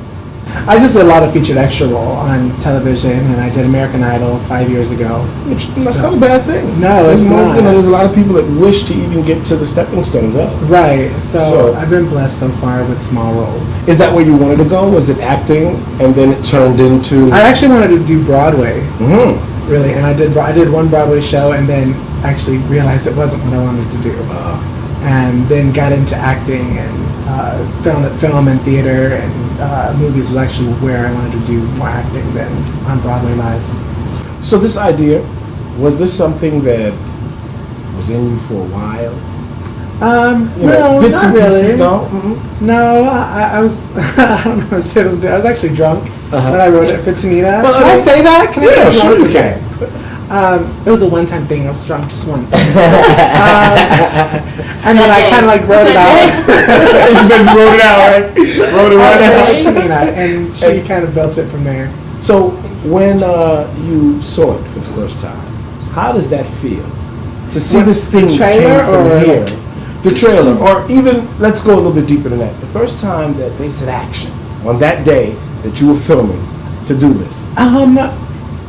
I just did a lot of featured extra role on television, and I did American Idol 5 years ago. That's not a bad thing. No, it's not. There's a lot of people that wish to even get to the stepping stones up. Right. So I've been blessed so far with small roles. Is that where you wanted to go? Was it acting, and then it turned into? I actually wanted to do Broadway. Really, and I did one Broadway show, and then actually realized it wasn't what I wanted to do, and then got into acting and film and theater and movies was actually where I wanted to do more acting than on Broadway live. So this idea, was this something that was in you for a while? No, bits not and pieces, really. no? Mm-hmm. No, I was, I don't know how to say this, I was actually drunk when I wrote it for Tanita. Well, can I say that? Can I say sure drunk? you can. It was a one-time thing. I was drunk just once. And then I kind of like wrote it out. You said you wrote it out, right? Wrote it right out. Tanita, and she kind of built it from there. So when you saw it for the first time, how does that feel? To see this thing came from here. The trailer, or even, let's go a little bit deeper than that. The first time that they said action, on that day that you were filming to do this. I don't know,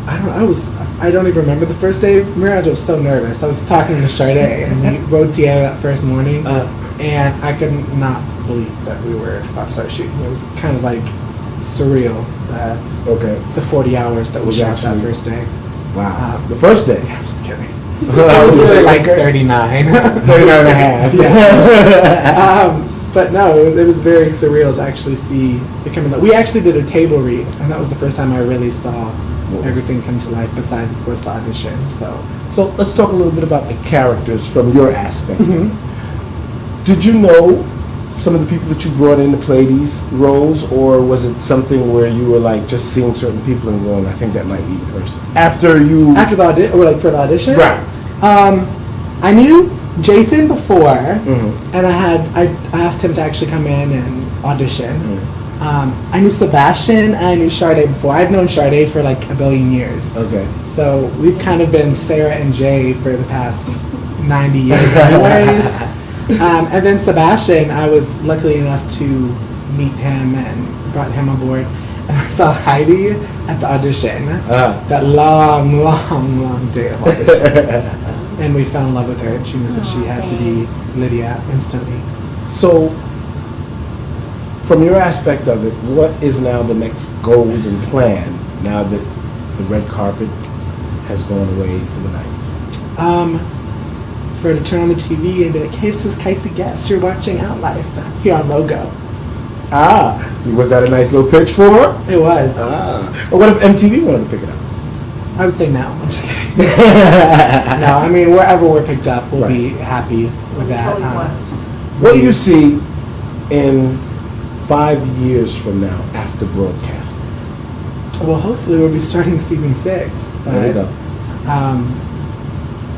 I don't even remember the first day. Mirage, I was so nervous. I was talking to Sade, and we rode together that first morning, and I could not believe that we were about to start shooting. It was kind of like surreal, the 40 hours that we shot that first day. Wow. The first day? I'm just kidding. I was like 39. 39 and a half. Yeah. But no, it was very surreal to actually see it coming up. We actually did a table read, and that was the first time I really saw everything come to life, besides, of course, the audition. So let's talk a little bit about the characters from your aspect. Mm-hmm. Did you know some of the people that you brought in to play these roles, or was it something where you were like just seeing certain people and going, I think that might be the person? After the audition, or like for the audition? Right. I knew Jason before, and I asked him to actually come in and audition. I knew Sebastian, and I knew Sade before. I've known Sade for like a billion years. Okay. So we've kind of been Sarah and Jay for the past 90 years anyways. And then Sebastian, I was lucky enough to meet him and brought him on board. And I saw Heidi at the audition. That long day of auditions. And we fell in love with her, and she knew that she had to be Lydia instantly. So, from your aspect of it, what is now the next golden plan now that the red carpet has gone away into the night? For her to turn on the TV and be like, hey, this is Casey Guest, you're watching OutLife here on Logo. So was that a nice little pitch for her? It was. Or what if MTV wanted to pick it up? I would say no. I'm just kidding. No, I mean, wherever we're picked up, we'll be happy with that. What do you see in 5 years from now after broadcasting? Well, hopefully we'll be starting season 6. There you go.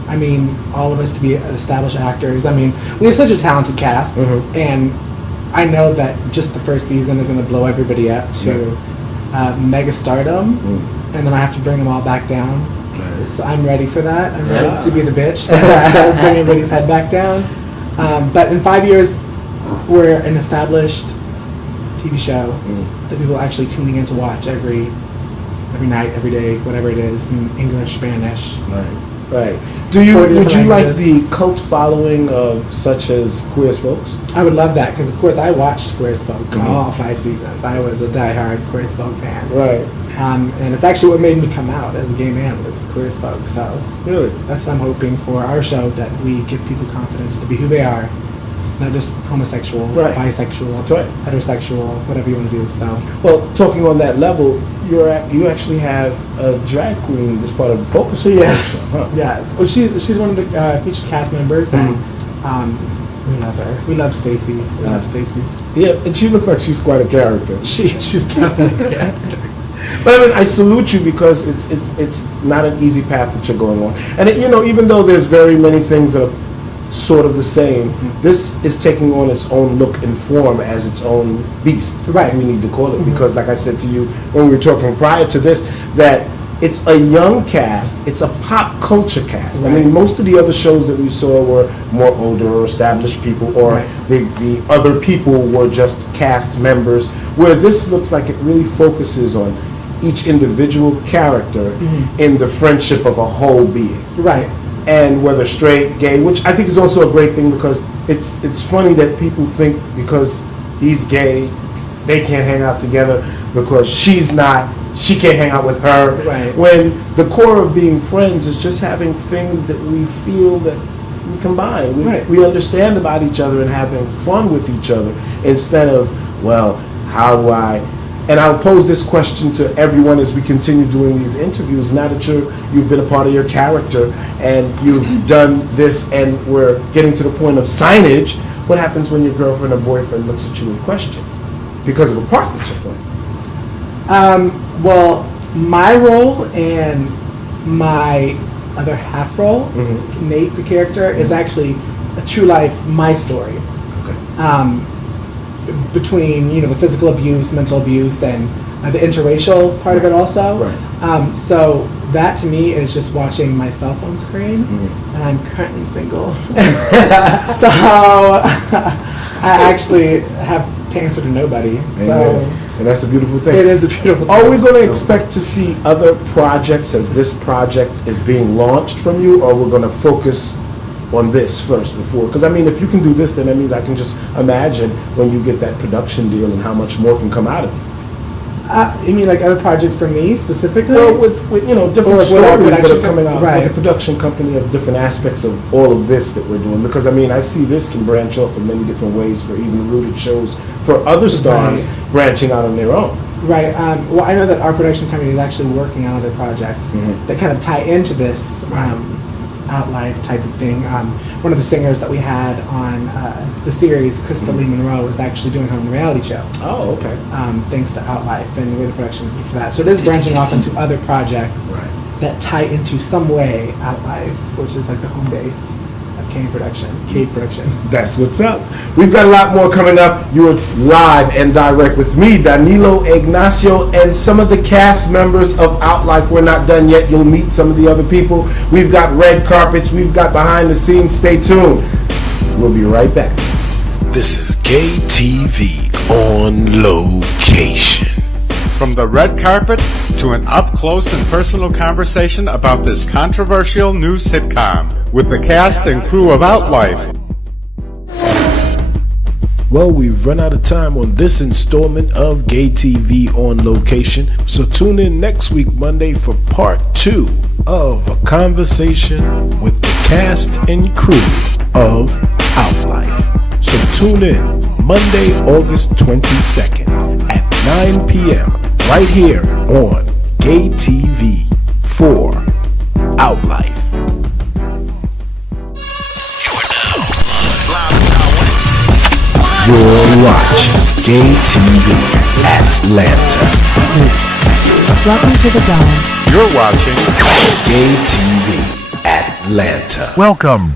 I mean, all of us to be established actors. I mean, we have such a talented cast, and I know that just the first season is going to blow everybody up to mega stardom, and then I have to bring them all back down. So I'm ready for that. I'm ready to be the bitch. So start bringing everybody's head back down. But in 5 years, we're an established TV show that people are actually tuning in to watch every night, every day, whatever it is, in English, Spanish. Right. Would you like the cult following of such as Queer as Folks? I would love that, because of course I watched Queer as Folk all 5 seasons. I was a diehard Queer as Folk fan. Right. And it's actually what made me come out as a gay man, was Queer as Folk. So really, that's what I'm hoping for our show, that we give people confidence to be who they are, not just homosexual, bisexual, heterosexual, whatever you want to do. So, well, talking on that level, you actually have a drag queen that's part of the Focus show. Yes. Well, she's one of the featured cast members, and we love her. We love Stacy. We love Stacy. Yeah, and she looks like she's quite a character. She's definitely a character. But I mean, I salute you, because it's not an easy path that you're going on, and even though there's very many things that are sort of the same, this is taking on its own look and form as its own beast. Right. We need to call it, because like I said to you when we were talking prior to this, that it's a young cast, it's a pop culture cast. Right. I mean, most of the other shows that we saw were more older or established people, or the other people were just cast members, where this looks like it really focuses on each individual character in the friendship of a whole being. Right. And whether straight, gay, which I think is also a great thing, because it's funny that people think because he's gay, they can't hang out together, because she can't hang out with her. Right. When the core of being friends is just having things that we feel that we combine. We understand about each other and having fun with each other instead of, well, how do I, and I'll pose this question to everyone as we continue doing these interviews. Now that you've been a part of your character and you've done this and we're getting to the point of signage, what happens when your girlfriend or boyfriend looks at you in question because of a part that you're playing? Well, my role and my other half role, Nate, the character, is actually a true life, my story. Between the physical abuse, mental abuse, and the interracial part of it also. So that to me is just watching myself on screen, and I'm currently single. So I actually have to answer to nobody. So. And that's a beautiful thing. It is a beautiful thing. Are we going to expect to see other projects as this project is being launched from you, or we're going to focus on this first before? Because I mean, if you can do this, then that means I can just imagine when you get that production deal and how much more can come out of it. You mean like other projects for me specifically? Well, with different stories that are coming out with the production company of different aspects of all of this that we're doing. Because I mean, I see this can branch off in many different ways for even rooted shows for other stars branching out on their own. Right. Well, I know that our production company is actually working on other projects that kind of tie into this OutLife type of thing. One of the singers that we had on the series, Krista Lee Monroe, is actually doing her own reality show. Oh, okay. Thanks to OutLife, and we're the production company for that. So it is branching off into other projects that tie into some way OutLife, which is like the home base of Cave Production. That's what's up. We've got a lot more coming up. You're live and direct with me, Danilo Ignacio, and some of the cast members of OutLife. We're not done yet. You'll meet some of the other people. We've got red carpets. We've got behind the scenes. Stay tuned. We'll be right back. This is Gay TV on location. From the red carpet to an up-close and personal conversation about this controversial new sitcom with the cast and crew of OutLife. Well, we've run out of time on this installment of Gay TV on location, so tune in next week, Monday, for part 2 of a conversation with the cast and crew of OutLife. So tune in Monday, August 22nd at 9 p.m. right here on Gay TV for OutLife. You're watching Gay TV Atlanta. Welcome to the Dome. You're watching Gay TV Atlanta. Welcome.